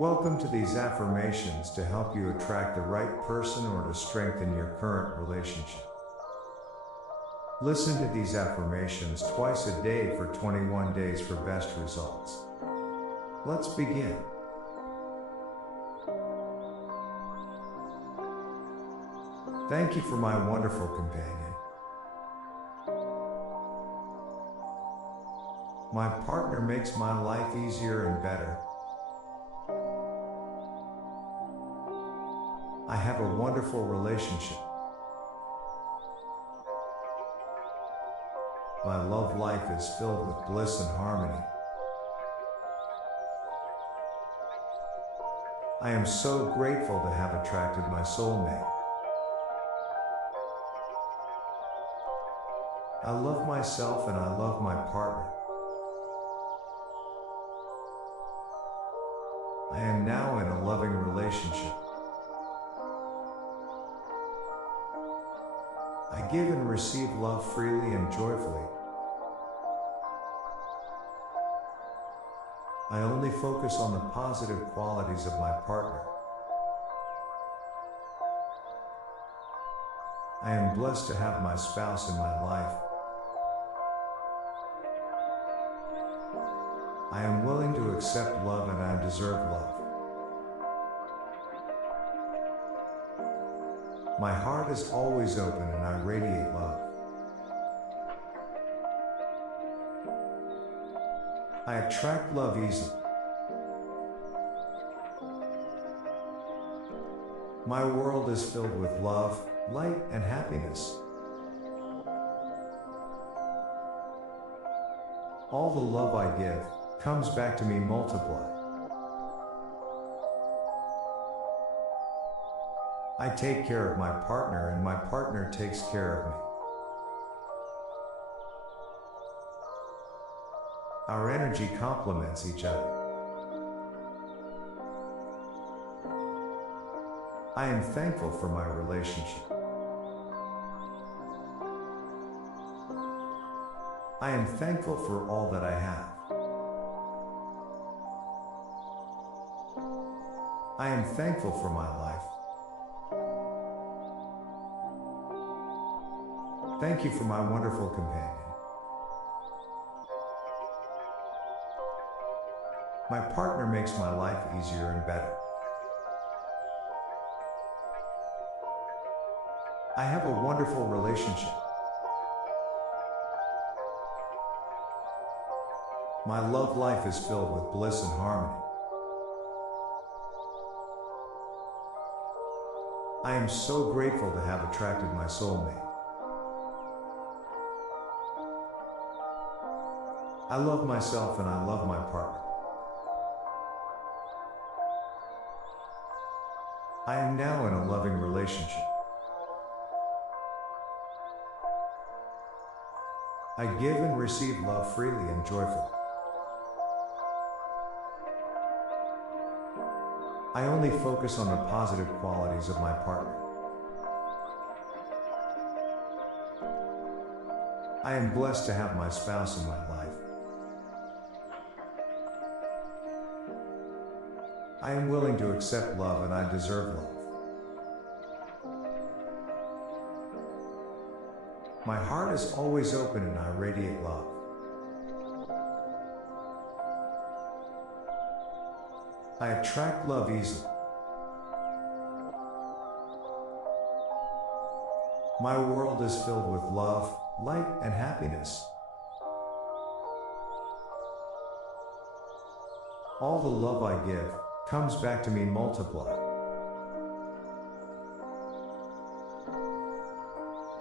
Welcome to these affirmations to help you attract the right person or to strengthen your current relationship. Listen to these affirmations twice a day for 21 days for best results. Let's begin. Thank you for my wonderful companion. My partner makes my life easier and better. I have a wonderful relationship. My love life is filled with bliss and harmony. I am so grateful to have attracted my soulmate. I love myself and I love my partner. I am now in a loving relationship. I give and receive love freely and joyfully. I only focus on the positive qualities of my partner. I am blessed to have my spouse in my life. I am willing to accept love and I deserve love. My heart is always open and I radiate love. I attract love easily. My world is filled with love, light, and happiness. All the love I give comes back to me multiplied. I take care of my partner and my partner takes care of me. Our energy complements each other. I am thankful for my relationship. I am thankful for all that I have. I am thankful for my life. Thank you for my wonderful companion. My partner makes my life easier and better. I have a wonderful relationship. My love life is filled with bliss and harmony. I am so grateful to have attracted my soulmate. I love myself and I love my partner. I am now in a loving relationship. I give and receive love freely and joyfully. I only focus on the positive qualities of my partner. I am blessed to have my spouse in my life. I am willing to accept love and I deserve love. My heart is always open and I radiate love. I attract love easily. My world is filled with love, light, and happiness. All the love I give comes back to me multiplied.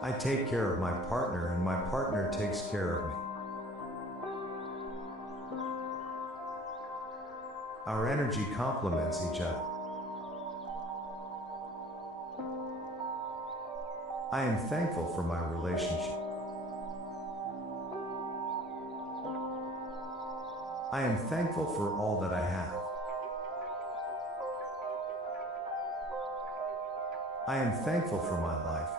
I take care of my partner and my partner takes care of me. Our energy complements each other. I am thankful for my relationship. I am thankful for all that I have. I am thankful for my life.